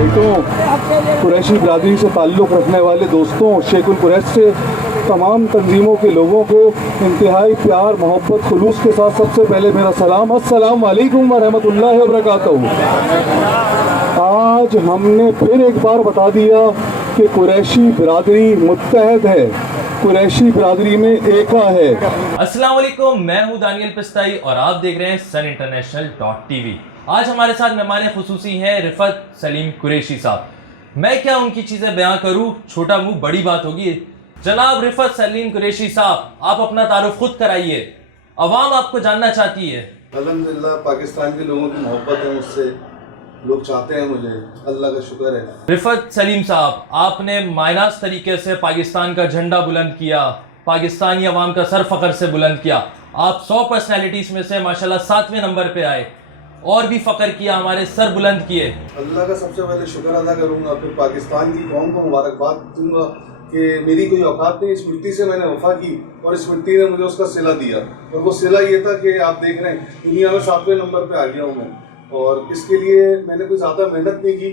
बेटों, कुरैशी बिरादरी से ताल्लुक़ रखने वाले दोस्तों, शेखुल कुरैश से तमाम तंजीमों के लोगों को इंतहाई प्यार, मोहब्बत, खुलूस के साथ सबसे पहले मेरा सलाम, अस्सलाम वालेकुम व रहमतुल्लाहि व बरकातहू। आज हमने फिर एक बार बता दिया कि कुरैशी बिरादरी मुत्तहद है, कुरैशी बिरादरी में एका है। अस्सलाम वालेकुम, मैं हूं दानियल पिस्ताई और आप देख रहे हैं suninternational.tv। आज हमारे साथ मेहमान खुसूसी हैं रिफत सलीम कुरैशी साहब। मैं क्या उनकी चीज़ें बयां करूं, छोटा मुंह बड़ी बात होगी। जनाब रिफत सलीम कुरैशी साहब, आप अपना तारुफ खुद कराइए, अवाम आपको जानना चाहती है। अल्हम्दुलिल्लाह पाकिस्तान के लोगों की मोहब्बत है मुझसे, लोग चाहते हैं मुझे, अल्लाह का शुक्र है। रिफत सलीम साहब, आपने मायनास तरीके से पाकिस्तान का झंडा बुलंद किया, पाकिस्तानी अवाम का सर फख्र से बुलंद किया। आप 100 पर्सनैलिटीज़ में से माशाल्लाह 7वें नंबर पे आए और भी फ़ख्र किया, हमारे सर बुलंद किए। अल्लाह का सबसे पहले शुक्र अदा करूँगा, फिर पाकिस्तान की कौम को मुबारकबाद दूंगा कि मेरी कोई औकात नहीं, इस मिट्टी से मैंने वफा की और इस मिट्टी ने मुझे उसका सिला दिया। और वो सिला ये था कि आप देख रहे हैं दुनिया में 7वें नंबर पे आ गया हूँ मैं, और इसके लिए मैंने कोई ज़्यादा मेहनत नहीं की,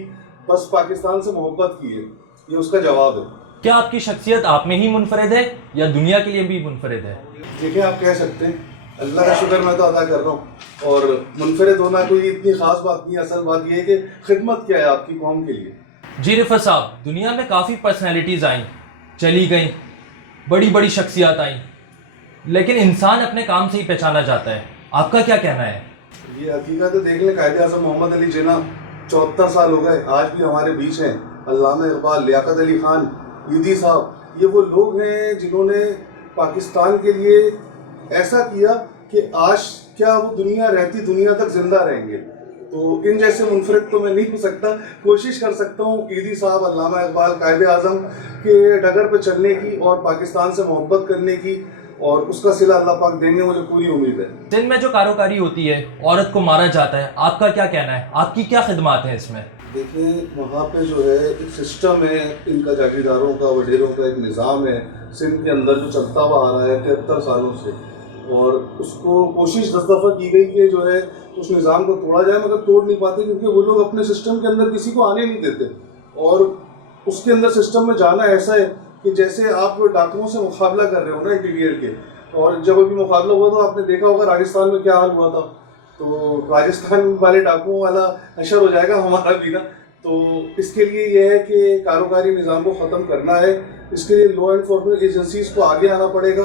बस पाकिस्तान से मोहब्बत की है, ये उसका जवाब है। क्या आपकी शख्सियत आप में ही मुनफरिद है या दुनिया के लिए भी मुनफरिद है? देखिए, आप कह सकते हैं, अल्लाह का शुक्र मैं तो अदा कर रहा हूँ, और मुनफरिद होना कोई इतनी ख़ास बात नहीं है। असल बात यह है कि खिदमत क्या है आपकी कौम के लिए। जी रिफत साहब, दुनिया में काफ़ी पर्सनैलिटीज़ आई, चली गई, बड़ी बड़ी शख्सियात आई, लेकिन इंसान अपने काम से ही पहचाना जाता है। आपका क्या कहना है? ये हकीकत है। देख लें, कायदे आज़म मोहम्मद अली जिन्ना 74 साल हो गए, आज भी हमारे बीच हैं। अल्लामा इकबाल, लियाकत अली खान, ईदी साहब, ये वो लोग हैं जिन्होंने पाकिस्तान के लिए ऐसा किया कि आज क्या वो दुनिया रहती दुनिया तक जिंदा रहेंगे। तो इन जैसे मुनफरिद तो मैं नहीं हो सकता, कोशिश कर सकता हूँ ईदी साहब, अल्लामा इकबाल, कायदे आज़म के डगर पे चलने की और पाकिस्तान से मोहब्बत करने की, और उसका सिला अल्लाह पाक देंगे, मुझे पूरी उम्मीद है। दिन में जो कारोकारी होती है, औरत को मारा जाता है, आपका क्या कहना है? आपकी क्या खिदमात हैं इसमें? देखिए, वहाँ पे जो है एक सिस्टम है, इनका जागीरदारों का, वडेरों का एक निज़ाम है सिंध के अंदर जो चलता हुआ आ रहा है 73 सालों से, और उसको कोशिश 10 दफ़ा की गई कि जो है उस निज़ाम को तोड़ा जाए, मगर तोड़ नहीं पाते, क्योंकि वो लोग अपने सिस्टम के अंदर किसी को आने नहीं देते। और उसके अंदर सिस्टम में जाना ऐसा है कि जैसे आप डाकुओं से मुकाबला कर रहे हो ना इंटीरियर के, और जब अभी मुकाबला हुआ तो आपने देखा होगा राजस्थान में क्या हाल हुआ था, तो राजस्थान वाले डाकुओं वाला हशर हो जाएगा हमारा भी ना। तो इसके लिए यह है कि कारोबारी निज़ाम को ख़त्म करना है, इसके लिए लॉ एनफोर्समेंट एजेंसीज़ को आगे आना पड़ेगा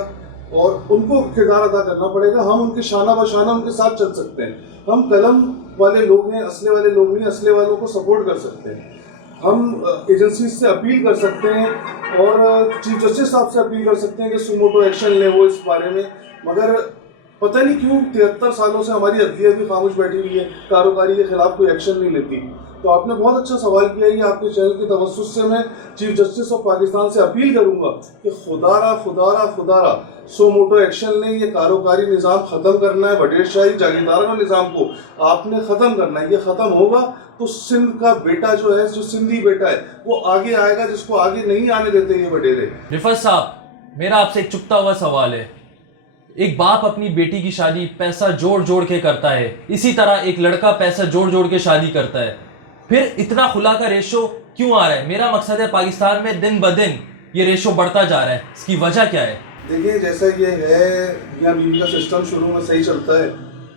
और उनको किरदार अदा करना पड़ेगा। हम उनके शाना बशाना उनके साथ चल सकते हैं, हम कलम वाले लोग हैं, असले वाले लोग नहीं, असले वालों को सपोर्ट कर सकते हैं। हम एजेंसी से अपील कर सकते हैं और चीफ जस्टिस साहब से अपील कर सकते हैं कि सुमोटो एक्शन ले वो इस बारे में, मगर पता नहीं क्यों 73 सालों से हमारी अदलिया भी खामोश बैठी हुई है, कारोबारी के खिलाफ कोई एक्शन नहीं लेती। तो आपने बहुत अच्छा सवाल किया है, ये आपके चैनल की तवज्जुह से मैं चीफ जस्टिस ऑफ पाकिस्तान से अपील करूंगा कि खुदारा सुमोटो एक्शन लें, ये कारोबारी निज़ाम ख़त्म करना है, वडेरशाही जागीरदारों निज़ाम को आपने ख़त्म करना है। ये ख़त्म होगा तो सिंध का बेटा जो है, जो सिंधी बेटा है, वो आगे आएगा, जिसको आगे नहीं आने देते ये वडेरे। रिफत साहब, मेरा आपसे एक चुपता हुआ सवाल है। एक बाप अपनी बेटी की शादी पैसा जोड़ जोड़ के करता है, इसी तरह एक लड़का पैसा जोड़ जोड़ के शादी करता है, फिर इतना खुला का रेशो क्यों आ रहा है? मेरा मकसद है पाकिस्तान में दिन ब दिन ये रेशो बढ़ता जा रहा है, इसकी वजह क्या है? देखिए, जैसा ये है, मियाँ बीवी का सिस्टम शुरू में सही चलता है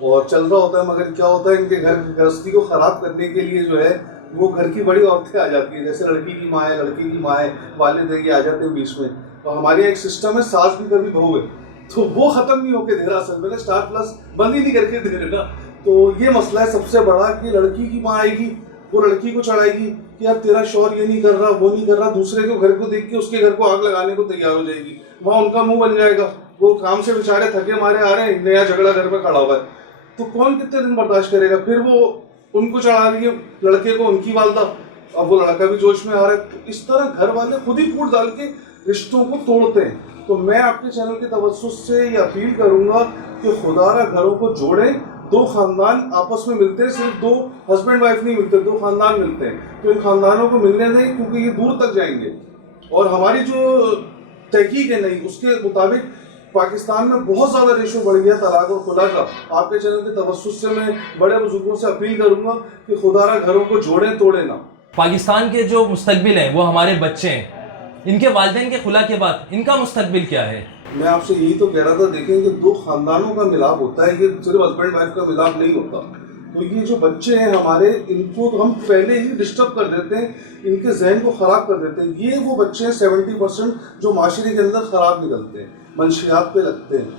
और चल रहा होता है, मगर क्या होता है, इनके घर गृहस्थी को ख़राब करने के लिए जो है वो घर की बड़ी औरतें आ जाती हैं, जैसे लड़की की माँ है, लड़की की माँ है, वालिद है, ये आ जाते हैं बीच में। और हमारे यहाँ एक सिस्टम है, सास भी कभी बहू है, तो वो ख़त्म नहीं होके दे रहा। असल में स्टार प्लस बंद ही नहीं करके दे रहे ना। तो ये मसला है सबसे बड़ा कि लड़की की माँ आएगी, वो लड़की को चढ़ाएगी कि यार तेरा शौहर ये नहीं कर रहा, वो नहीं कर रहा, दूसरे के घर को देख के उसके घर को आग लगाने को तैयार हो जाएगी। वहाँ उनका मुंह बन जाएगा, वो काम से बेचारे थके मारे आ रहे हैं, नया झगड़ा घर पे खड़ा हुआ है, तो कौन कितने दिन बर्दाश्त करेगा? फिर वो उनको चढ़ा रही है, लड़के को उनकी वालदा, अब वो लड़का भी जोश में आ रहा है। तो इस तरह घर वाले खुद ही फूट डाल के रिश्तों को तोड़ते हैं। तो मैं आपके चैनल की तवज्जुह से ये अपील करूंगा कि खुदारा घरों को जोड़ें। दो खानदान आपस में मिलते हैं, सिर्फ दो हस्बैंड वाइफ नहीं मिलते, दो खानदान मिलते हैं, तो इन खानदानों को मिलने दें, क्योंकि ये दूर तक जाएंगे। और हमारी जो तहकीक है नहीं, उसके मुताबिक पाकिस्तान में बहुत ज़्यादा रेशो बढ़ गया तलाक और खुला का। आपके चैनल की तवज्जुह से मैं बड़े बुजुर्गों से अपील करूंगा कि खुदारा घरों को जोड़ें, तोड़ें ना। पाकिस्तान के जो मुस्तकबिल हैं वो हमारे बच्चे हैं, इनके वालिदैन के खुला के बाद इनका मुस्तकबिल क्या है? मैं आपसे यही तो कह रहा था, देखें कि दो खानदानों का मिलाप होता है, ये सिर्फ हस्बैंड वाइफ का मिलाप नहीं होता। तो ये जो बच्चे हैं हमारे, इनको तो हम पहले ही डिस्टर्ब कर देते हैं, इनके जहन को ख़राब कर देते हैं। ये वो बच्चे हैं 70% जो माशरे के अंदर ख़राब निकलते हैं, मंशियात पे लगते हैं,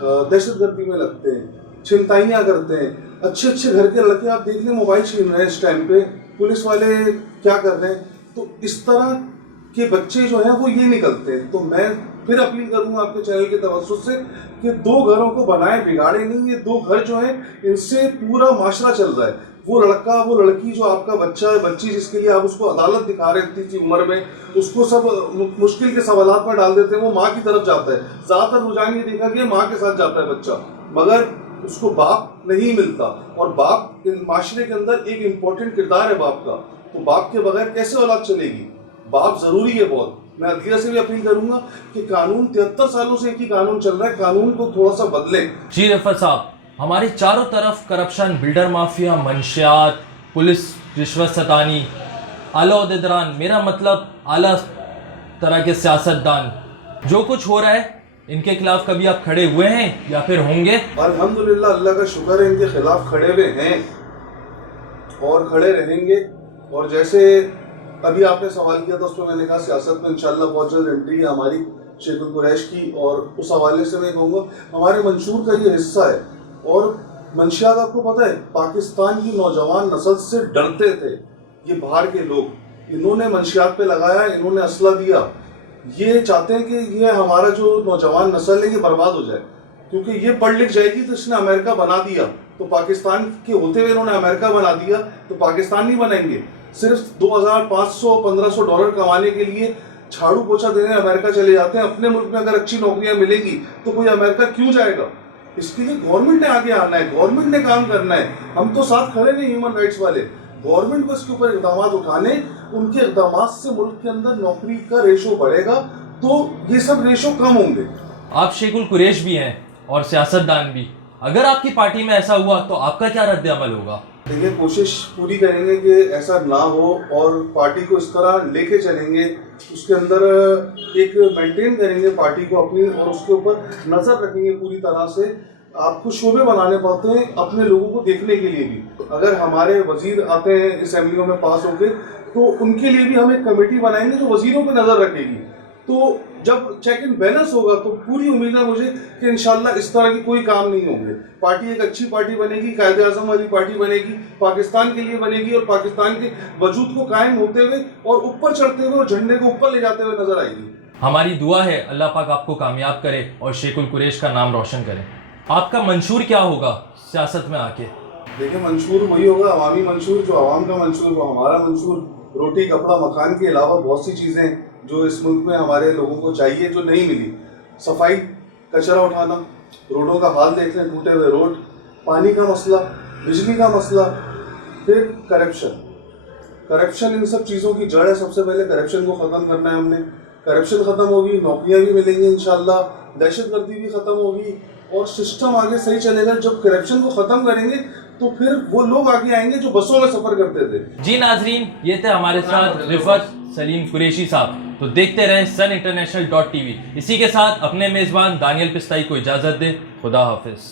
दहशतगर्दी में लगते हैं, छिनताइयाँ करते हैं। अच्छे अच्छे घर के लड़के आप देख लें मोबाइल छीन रहे हैं इस टाइम पे, पुलिस वाले क्या कर रहे हैं। तो इस तरह के बच्चे जो हैं वो ये निकलते हैं। तो मैं फिर अपील करूंगा आपके चैनल के तवज्जुह से कि दो घरों को बनाए, बिगाड़े नहीं। ये दो घर जो हैं इनसे पूरा माशरा चल रहा है। वो लड़का, वो लड़की जो आपका बच्चा है, बच्ची जिसके लिए आप उसको अदालत दिखा रहे इतनी सी उम्र में, उसको सब मुश्किल के सवालात में डाल देते हैं, वो माँ की तरफ जाता है। ज़्यादातर रुझान ये देखा गया माँ के साथ जाता है बच्चा, मगर उसको बाप नहीं मिलता। और बाप इन माशरे के अंदर एक इम्पोर्टेंट किरदार है बाप का। तो बाप के बगैर कैसे औलाद चलेगी? बाप ज़रूरी है बहुत। मैं अदलिया से भी अपील करूंगा कि कानून 73 सालों से एक ही कानून चल रहा है, कानून को थोड़ा सा बदले। जी रिफत साहब, हमारे चारों तरफ करप्शन, बिल्डर माफिया, मंशियात, पुलिस रिश्वत सतानी, आला ओहदेदारान, मेरा मतलब आला तरह के सियासतदान, जो कुछ हो रहा है इनके खिलाफ कभी आप खड़े हुए हैं या फिर होंगे? अल्हम्दुलिल्लाह, अल्लाह का शुक्र है, इनके खिलाफ खड़े हुए हैं और खड़े रहेंगे। और जैसे अभी आपने सवाल किया था उस पर मैंने कहा सियासत में इंशाल्लाह बहुत जल्द एंट्री है हमारी शेखुल कुरैश की। और उस हवाले से मैं कहूँगा हमारे मंशूर का ये हिस्सा है। और मंशियात आपको पता है पाकिस्तान की नौजवान नस्ल से डरते थे ये बाहर के लोग। इन्होंने मंशियात पे लगाया, इन्होंने असला दिया। ये चाहते हैं कि ये हमारा जो नौजवान नस्ल है ये बर्बाद हो जाए, क्योंकि ये पढ़ लिख जाएगी तो इसने अमेरिका बना दिया। तो पाकिस्तान के होते हुए इन्होंने अमेरिका बना दिया, तो पाकिस्तान नहीं बनाएंगे। सिर्फ $2500-1500 कमाने के लिए झाड़ू पोछा देने अमेरिका चले जाते हैं। अपने मुल्क में अगर अच्छी नौकरियां मिलेंगी तो कोई अमेरिका क्यों जाएगा? इसके लिए गवर्नमेंट ने आगे आना है, गवर्नमेंट ने काम करना है। हम तो साथ खड़े नहीं ह्यूमन राइट्स वाले, गवर्नमेंट को इसके ऊपर इकदाम उठाने, उनके इकदाम से मुल्क के अंदर नौकरी का रेशो बढ़ेगा, तो ये सब रेशो कम होंगे। आप शेखुल कुरैश भी हैं और सियासतदान भी, अगर आपकी पार्टी में ऐसा हुआ तो आपका क्या रद्द अमल होगा? देखिए, कोशिश पूरी करेंगे कि ऐसा ना हो और पार्टी को इस तरह लेके चलेंगे, उसके अंदर एक मेंटेन करेंगे पार्टी को अपनी, और उसके ऊपर नज़र रखेंगे पूरी तरह से। आपको शोबे बनाने पड़ते हैं अपने लोगों को देखने के लिए भी। अगर हमारे वजीर आते हैं असेंबलियों में पास होके, तो उनके लिए भी हम एक कमेटी बनाएंगे जो वजीरों पर नज़र रखेगी। तो जब चेक एंड बैलेंस होगा तो पूरी उम्मीद है मुझे कि इंशाल्लाह इस तरह की कोई काम नहीं होंगे। पार्टी एक अच्छी पार्टी बनेगी, कायदे आज़म वाली पार्टी बनेगी, पाकिस्तान के लिए बनेगी, और पाकिस्तान के वजूद को कायम होते हुए और ऊपर चढ़ते हुए और झंडे को ऊपर ले जाते हुए नजर आएगी। हमारी दुआ है अल्लाह पाक आपको कामयाब करे और शेखुल कुरैश का नाम रोशन करे। आपका मंशूर क्या होगा सियासत में आके? देखिए, मंशूर वही होगा अवामी मंशूर, जो आवाम का मंशूर हो। हमारा मंशूर रोटी कपड़ा मकान के अलावा बहुत सी चीज़ें जो इस मुल्क में हमारे लोगों को चाहिए जो नहीं मिली। सफाई, कचरा उठाना, रोडों का हाल देख लें, टूटे हुए रोड, पानी का मसला, बिजली का मसला, फिर करप्शन इन सब चीज़ों की जड़ है। सबसे पहले करप्शन को ख़त्म करना है हमने। करप्शन ख़त्म होगी, नौकरियाँ भी मिलेंगी इंशाल्लाह, दहशतगर्दी भी ख़त्म होगी और सिस्टम आगे सही चलेगा। जब करप्शन को ख़त्म करेंगे तो फिर वो लोग आगे आएंगे जो बसों में सफ़र करते थे। जी नाजरीन, ये थे हमारे साथ रिफत सलीम कुरैशी साहब। तो देखते रहें suninternational.tv। इसी के साथ अपने मेज़बान दानियल पिस्ताई को इजाज़त दें। खुदा हाफिज़।